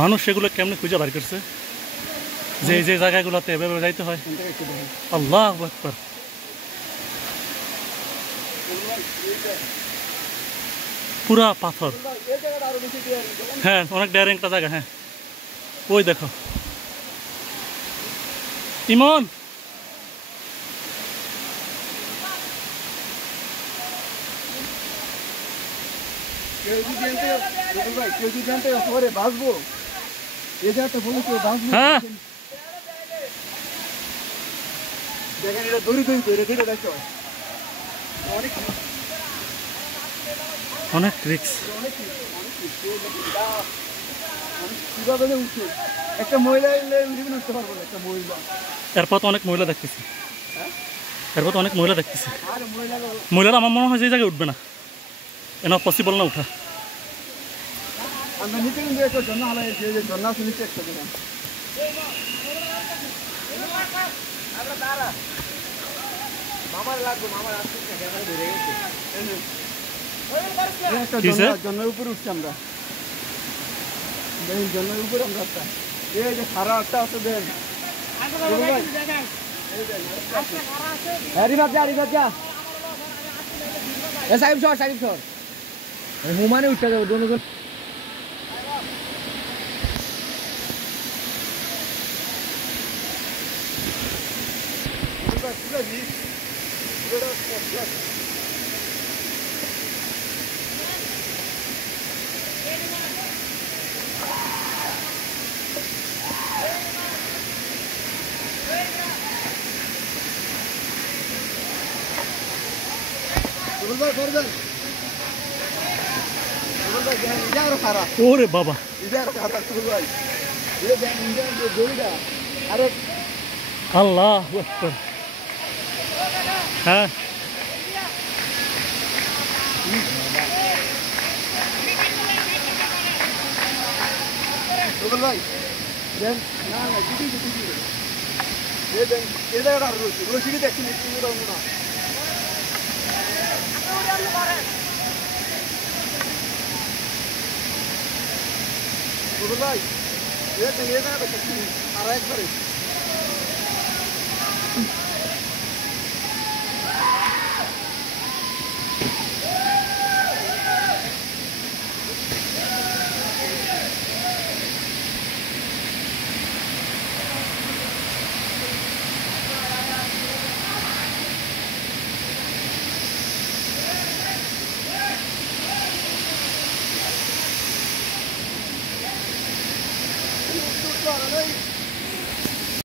মানুষ সেগুলো কেমনে খুঁজে বার করছে যে যে জায়গাগুলোতে এভাবে যাইতে হয়। আল্লাহু আকবার। পুরা পাথর। হ্যাঁ, অনেক ডেয়ারিং একটা জায়গা। হ্যাঁ, ওই দেখো ইমন, হ্যাঁ অনেক রিস্ক। একটা মহিলা উঠতে পারবো না, একটা মহিলা। এরপর তো অনেক মহিলা দেখতেছি, এরপর তো অনেক মহিলা দেখতেছি। মহিলারা আমার মনে হয় যে জায়গায় উঠবে না, এনা পসিবল না উঠা। আমরা নিচে কিন্তু একটা ঝর্ণা হলো, যে ঝর্ণা আছে নিচে একটা দিলাম। মামার লাগবে, মামার আসছে ক্যামেরা ধরে গেছে। একটা ঝর্ণার উপরে উঠছি আমরা, দেখেন ঝর্ণার উপরে আমরা একটা, এই যে খারা একটা আছে দেন। হুমানে উঠতে যাবো দুজন। ওরে বাবা, আল্লাহু আকবার। হ্যাঁ রশিদি দেখছি না। ভাই আর একবারে Hey!